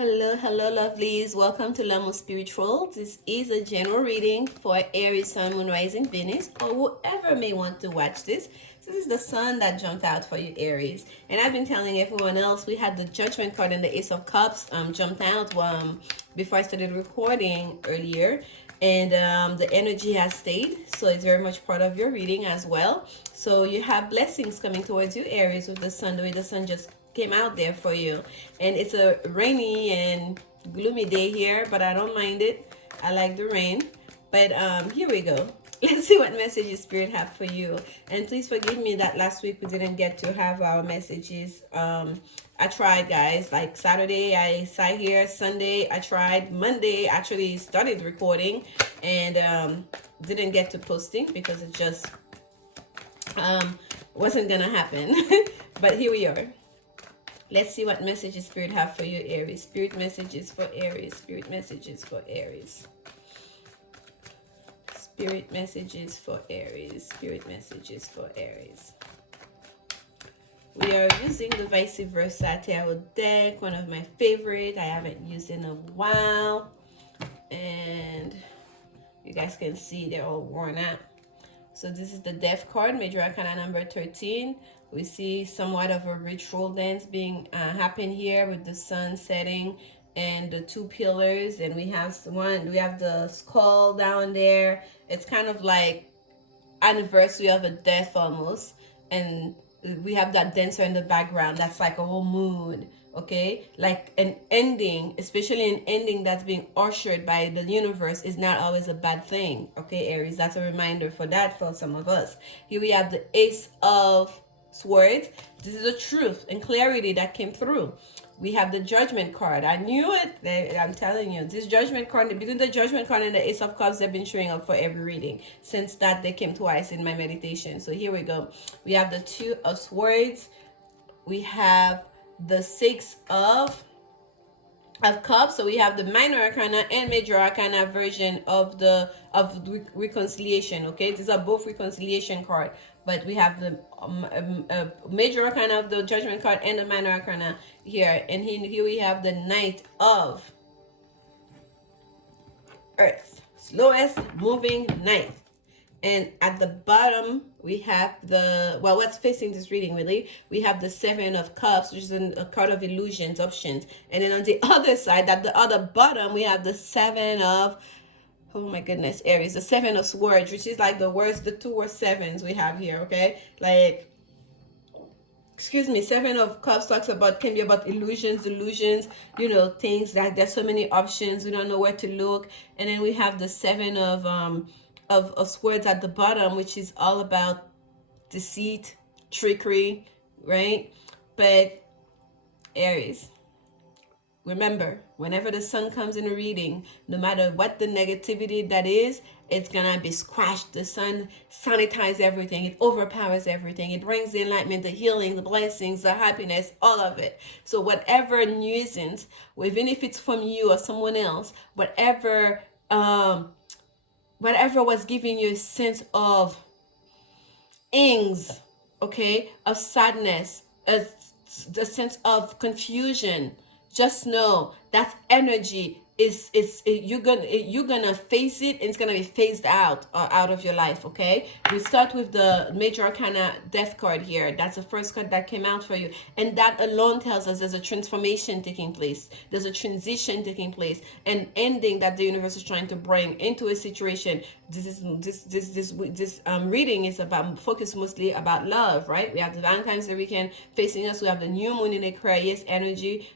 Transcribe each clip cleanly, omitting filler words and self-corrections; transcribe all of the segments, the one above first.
Hello, lovelies. Welcome to Lanmouspiritual. This is a general reading for Aries, Sun, Moon, Rising, Venus, or whoever may want to watch this. This is the sun that jumped out for you, Aries. And I've been telling everyone else, we had the Judgment card and the Ace of Cups jumped out before I started recording earlier. And the energy has stayed, so it's very much part of your reading as well. So you have blessings coming towards you, Aries, with the sun, the way the sun just came out there for you. And it's a rainy and gloomy day here, but I don't mind it. I like the rain. But here we go. Let's see what messages Spirit have for you. And please forgive me that last week we didn't get to have our messages. I tried, guys. Like Saturday I sat here, Sunday I tried, Monday actually started recording and didn't get to posting because it just wasn't gonna happen. But here we are. Let's see what messages Spirit have for you, Aries. Spirit messages for Aries. Spirit messages for Aries. Spirit messages for Aries. Spirit messages for Aries. We are using the Vice Versa Tarot deck, one of my favorite. I haven't used in a while. And you guys can see they're all worn out. So this is the Death card, Major Arcana number 13. We see somewhat of a ritual dance being happen here with the sun setting and the two pillars. And we have the skull down there. It's kind of like anniversary of a death almost. And we have that dancer in the background. That's like a whole mood. Okay, like an ending, especially an ending that's being ushered by the universe, is not always a bad thing. Okay, Aries, that's a reminder for that for some of us. Here we have the Ace of Swords. This is the truth and clarity that came through. We have the Judgment card. I knew it. I'm telling you, this Judgment card, between the Judgment card and the Ace of Cups, they've been showing up for every reading since that they came twice in my meditation. So here we go. We have the Two of Swords. We have the Six of Cups. So we have the Minor Arcana and Major Arcana version of reconciliation. Okay, these are both reconciliation card, but we have the Major Arcana of the Judgment card and the Minor Arcana here. And here we have the Knight of Earth, slowest moving knight. And at the bottom, we have what's facing this reading really, we have the Seven of Cups, which is a card of illusions, options. And then on the other side, at the other bottom, we have the Seven of, oh my goodness, Aries, the Seven of Swords, which is like the two worst sevens we have here, okay? Like, excuse me, Seven of Cups can be about illusions, delusions, things that there's so many options, we don't know where to look. And then we have the Seven of Swords at the bottom, which is all about deceit, trickery, right? But Aries, remember, whenever the sun comes in a reading, no matter what the negativity that is, it's gonna be squashed. The sun sanitizes everything. It overpowers everything. It brings the enlightenment, the healing, the blessings, the happiness, all of it. So whatever nuisance, even if it's from you or someone else, whatever was giving you a sense of ings, okay, of sadness, the sense of confusion, just know that energy you're gonna face it, and it's gonna be phased out of your life. Okay, we start with the Major Arcana Death card here. That's the first card that came out for you, and that alone tells us there's a transformation taking place, there's a transition taking place, an ending that the universe is trying to bring into a situation. This reading is about focus mostly about love, right? We have the Valentine's Day weekend facing us. We have the new moon in Aquarius energy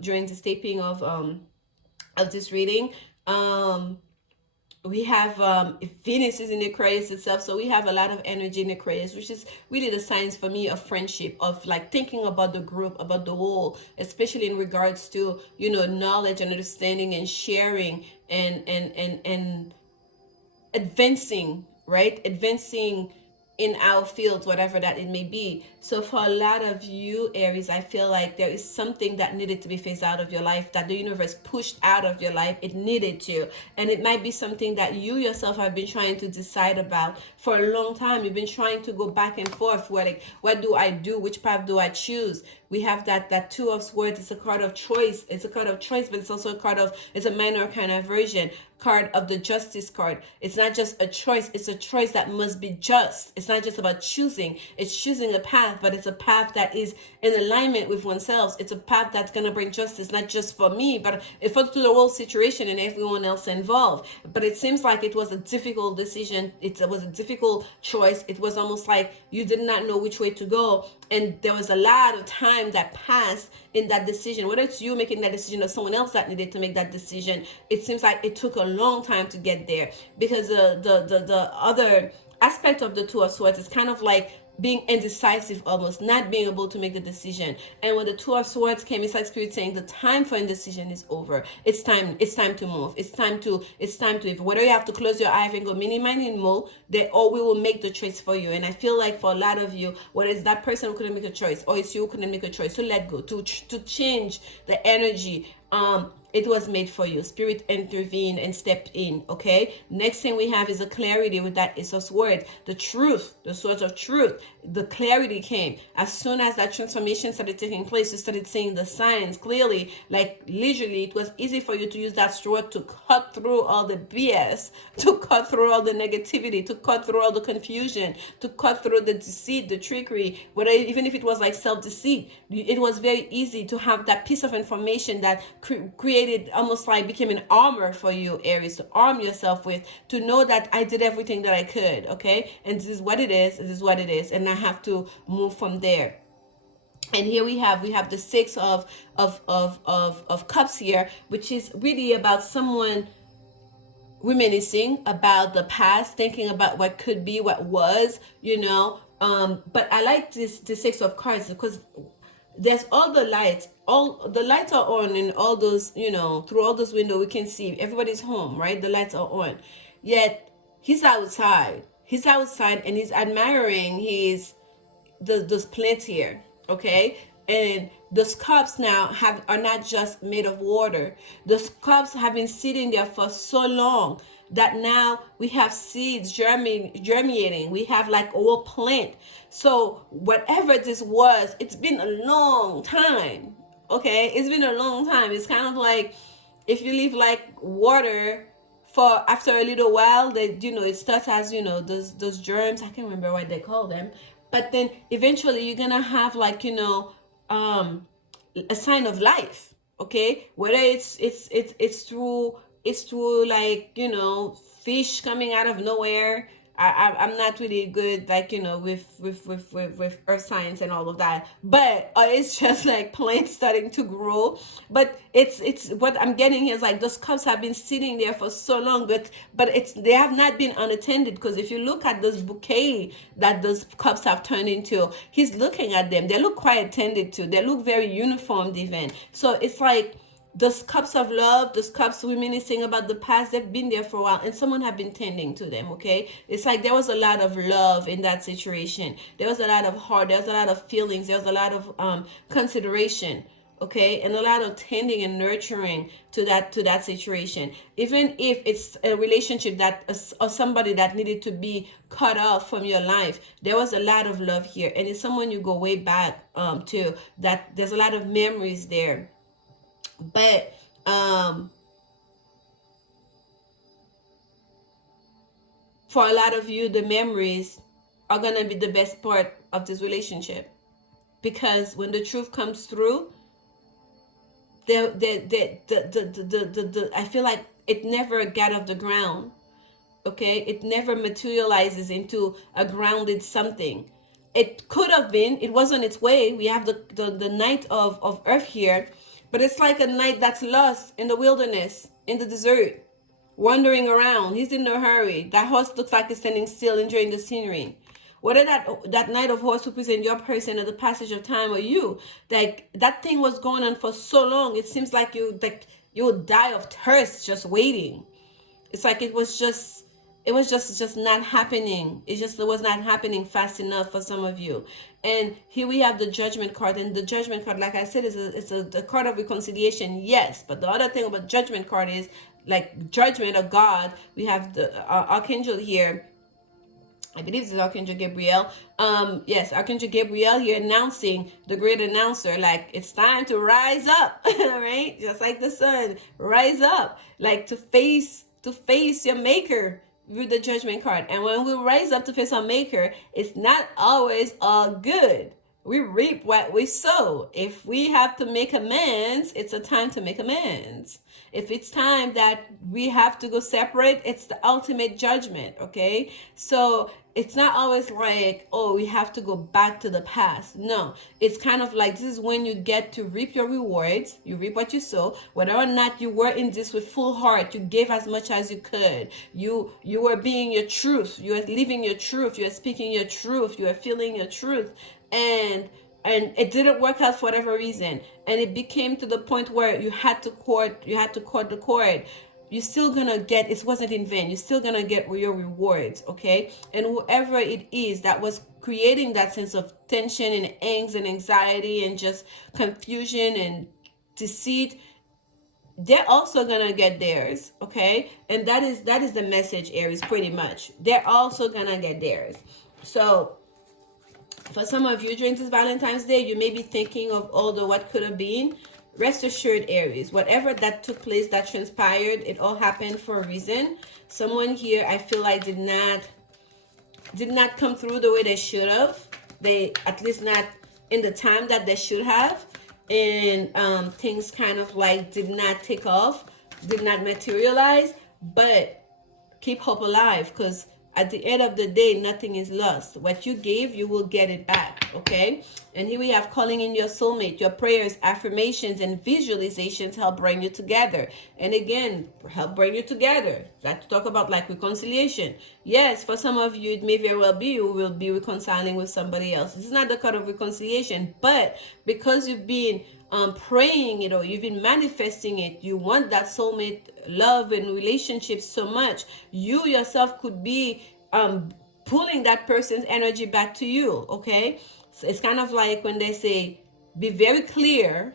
during the taping of this reading. We have Venus is in Aquarius itself, so we have a lot of energy in Aquarius, which is really the signs for me of friendship, of like thinking about the group, about the whole, especially in regards to knowledge and understanding and sharing and advancing, right? Advancing in our fields, whatever that it may be. So for a lot of you, Aries, I feel like there is something that needed to be phased out of your life, that the universe pushed out of your life. It needed to. And it might be something that you yourself have been trying to decide about for a long time. You've been trying to go back and forth. What do I do? Which path do I choose? We have that Two of Swords. It's a card of choice. It's a card of choice, but it's also a card of, it's a minor kind of version card of the Justice card. It's not just a choice, it's a choice that must be just. It's not just about choosing, it's choosing a path, but it's a path that is in alignment with oneself. It's a path that's going to bring justice, not just for me, but for the whole situation and everyone else involved. But it seems like it was a difficult decision. It was a difficult choice. It was almost like you did not know which way to go, and there was a lot of time that passed in that decision, whether it's you making that decision or someone else that needed to make that decision. It seems like it took a long time to get there, because the other aspect of the Two of Swords is kind of like being indecisive, almost not being able to make the decision. And when the Two of Swords came, it's like Spirit saying the time for indecision is over. It's time to move. It's time to whether you have to close your eyes and go mini mini mo, they all we will make the choice for you. And I feel like for a lot of you, whether it's that person who couldn't make a choice or it's you who couldn't make a choice, to let go, to change the energy, it was made for you. Spirit intervened and stepped in. Okay, next thing we have is a clarity with that Ace of Swords, the truth, the source of truth. The clarity came as soon as that transformation started taking place. You started seeing the signs clearly, like literally it was easy for you to use that sword to cut through all the BS, to cut through all the negativity, to cut through all the confusion, to cut through the deceit, the trickery, whether even if it was like self-deceit. It was very easy to have that piece of information that created, almost like became an armor for you, Aries, to arm yourself with, to know that I did everything that I could. Okay, and this is what it is. This is what it is, and I have to move from there. And here we have the Six of Cups here, which is really about someone reminiscing about the past, thinking about what could be, what was, but I like the Six of Cards because there's all the lights are on in all those, through all those windows we can see everybody's home, right? The lights are on, yet he's outside and he's admiring those plants here. Okay, and those cups now are not just made of water. Those cups have been sitting there for so long that now we have seeds germinating. We have like a whole plant. So whatever this was, it's been a long time. Okay, it's been a long time. It's kind of like if you leave like water for after a little while, that it starts as those germs. I can't remember what they call them, but then eventually you're gonna have like a sign of life. Okay, whether it's through like fish coming out of nowhere. I'm not really good like with earth science and all of that, but it's just like plants starting to grow. But it's what I'm getting here is like those cups have been sitting there for so long, but they have not been unattended, because if you look at this bouquet that those cups have turned into, he's looking at them. They look quite attended to. They look very uniformed even. So it's like those cups of love, those cups reminiscing about the past, they've been there for a while and someone have been tending to them. Okay, it's like there was a lot of love in that situation. There was a lot of heart, there was a lot of feelings, there was a lot of consideration. Okay, and a lot of tending and nurturing to that situation, even if it's a relationship that or somebody that needed to be cut off from your life. There was a lot of love here, and it's someone you go way back to, that there's a lot of memories there. But for a lot of you, the memories are gonna be the best part of this relationship, because when the truth comes through, I feel like it never got off the ground. Okay, it never materializes into a grounded something. It could have been, it was on its way. We have the Knight of Earth here. But it's like a knight that's lost in the wilderness, in the desert, wandering around. He's in no hurry. That horse looks like it's standing still, enjoying the scenery. Whether that Knight of Horse represents your person or the passage of time, or you, like that thing was going on for so long. It seems like you would die of thirst just waiting. It's like it was just It was just not happening. It was not happening fast enough for some of you. And here we have the Judgment card, and the Judgment card, like I said, is the card of reconciliation. Yes, but the other thing about Judgment card is like judgment of God. We have the Archangel here. I believe this is Archangel Gabriel. Yes, Archangel Gabriel here announcing, the great announcer, like it's time to rise up, right? Just like the sun, rise up, like to face your maker with the Judgment card. And when we rise up to face our maker, it's not always all good. We reap what we sow. If we have to make amends, it's a time to make amends. If it's time that we have to go separate, it's the ultimate judgment, okay? So it's not always like, oh, we have to go back to the past. No, it's kind of like this is when you get to reap your rewards. You reap what you sow. Whether or not you were in this with full heart, you gave as much as you could. You were being your truth. You are living your truth. You are speaking your truth. You are feeling your truth. And it didn't work out for whatever reason, and it became to the point where you had to cord the cord. You're still gonna get, it wasn't in vain. You're still gonna get your rewards, okay? And whoever it is that was creating that sense of tension and angst and anxiety and just confusion and deceit, they're also gonna get theirs, okay? And that is the message, Aries, pretty much. They're also gonna get theirs. So for some of you during this Valentine's Day, you may be thinking of all the what could have been. Rest assured, Aries, whatever that took place, that transpired, it all happened for a reason. Someone here, I feel like did not come through the way they should have. They, at least not in the time that they should have. And things kind of like did not take off, did not materialize. But keep hope alive, because at the end of the day, nothing is lost. What you gave, you will get it back, okay? And here we have calling in your soulmate. Your prayers, affirmations, and visualizations help bring you together. And again, help bring you together. Like to talk about like reconciliation. Yes, for some of you, it may very well be you will be reconciling with somebody else. This is not the card of reconciliation, but because you've been praying it, or you've been manifesting it, you want that soulmate love and relationship so much, you yourself could be pulling that person's energy back to you, okay? So it's kind of like when they say, be very clear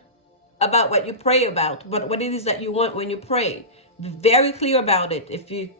about what you pray about, but what it is that you want when you pray. Be very clear about it.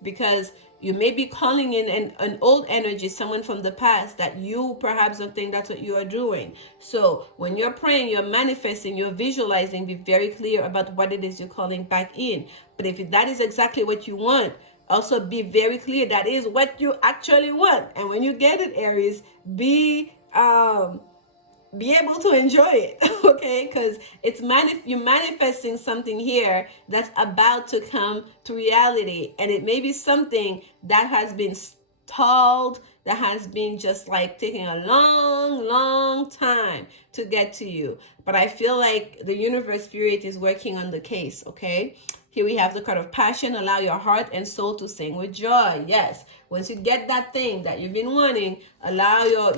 Because you may be calling in an old energy, someone from the past that you perhaps don't think that's what you are doing. So when you're praying, you're manifesting, you're visualizing, be very clear about what it is you're calling back in. But if that is exactly what you want, also be very clear that is what you actually want. And when you get it, Aries, be able to enjoy it, okay? Because it's you're manifesting something here that's about to come to reality, and it may be something that has been stalled, that has been just like taking a long time to get to you. But I feel like the universe spirit is working on the case, okay? Here we have the card of passion. Allow your heart and soul to sing with joy. Yes, once you get that thing that you've been wanting, allow your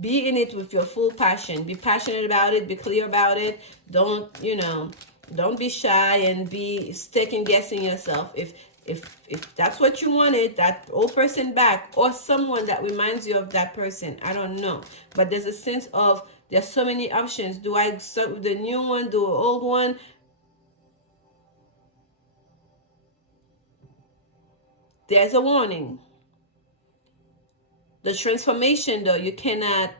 be in it with your full passion. Be passionate about it. Be clear about it. Don't be shy and be second guessing yourself. If that's what you wanted, that old person back, or someone that reminds you of that person, I don't know. But there's a sense of there's so many options. Do I start with the new one? Do an old one? There's a warning. The transformation, though, you cannot,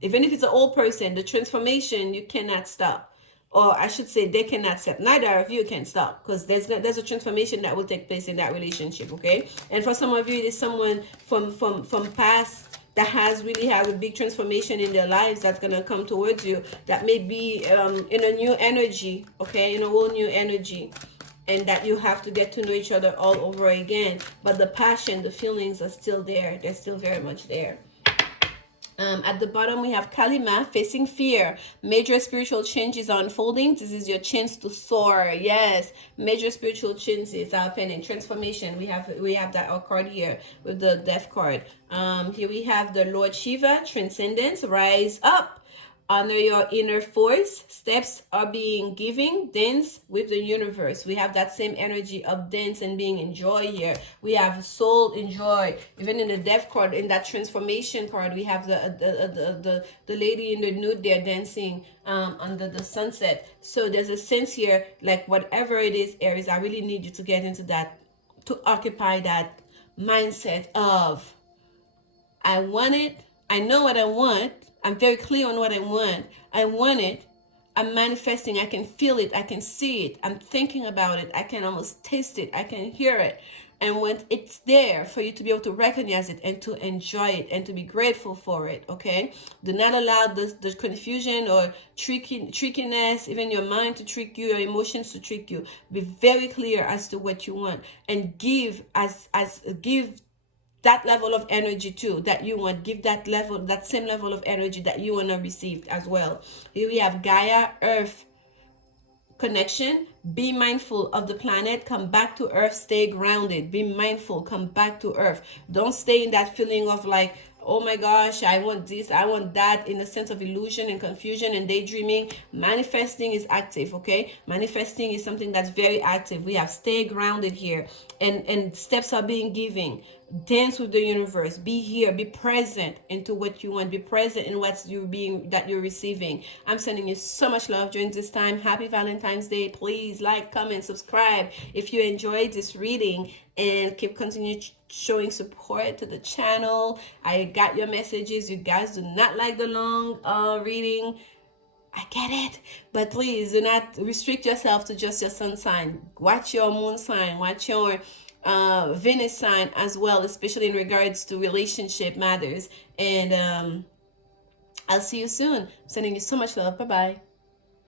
even if it's an old person, the transformation, you cannot stop. Or I should say, they cannot stop. Neither of you can stop, because there's a transformation that will take place in that relationship, okay? And for some of you, it is someone from past that has really had a big transformation in their lives that's going to come towards you, that may be in a new energy, okay? In a whole new energy. And that you have to get to know each other all over again. But the passion, the feelings are still there. They're still very much there. At the bottom, we have Kalima, facing fear. Major spiritual changes are unfolding. This is your chance to soar. Yes, major spiritual changes are happening. Transformation. We have that our card here with the Death card. Here we have the Lord Shiva, transcendence, rise up. Honor your inner force. Steps are being given. Dance with the universe. We have that same energy of dance and being in joy here. We have soul in joy. Even in the death card, in that transformation card, we have the lady in the nude there dancing under the sunset. So there's a sense here, like whatever it is, Aries, I really need you to get into that, to occupy that mindset of, I want it. I know what I want. I'm very clear on what I want. I want it. I'm manifesting. I can feel it. I can see it. I'm thinking about it. I can almost taste it. I can hear it. And when it's there, for you to be able to recognize it and to enjoy it and to be grateful for it, okay? Do not allow the confusion or trickiness, even your mind to trick you, your emotions to trick you. Be very clear as to what you want, and give give that level of energy too that you want. Give that level, that same level of energy that you want to receive as well. Here we have Gaia, Earth connection. Be mindful of the planet. Come back to Earth. Stay grounded. Be mindful. Come back to Earth. Don't stay in that feeling of like, oh my gosh, I want this, I want that, in a sense of illusion and confusion and daydreaming. Manifesting is active, okay? Manifesting is something that's very active. We have stay grounded here, and steps are being given. Dance with the universe. Be here. Be present into what you want. Be present in what's you're receiving. I'm sending you so much love during this time. Happy Valentine's Day. Please like, comment, subscribe if you enjoyed this reading, and keep continue showing support to the channel. I got your messages. You guys do not like the long reading. I get it, but please do not restrict yourself to just your sun sign. Watch your moon sign. Watch your Venus sign as well, especially in regards to relationship matters. And I'll see you soon. I'm sending you so much love. Bye bye.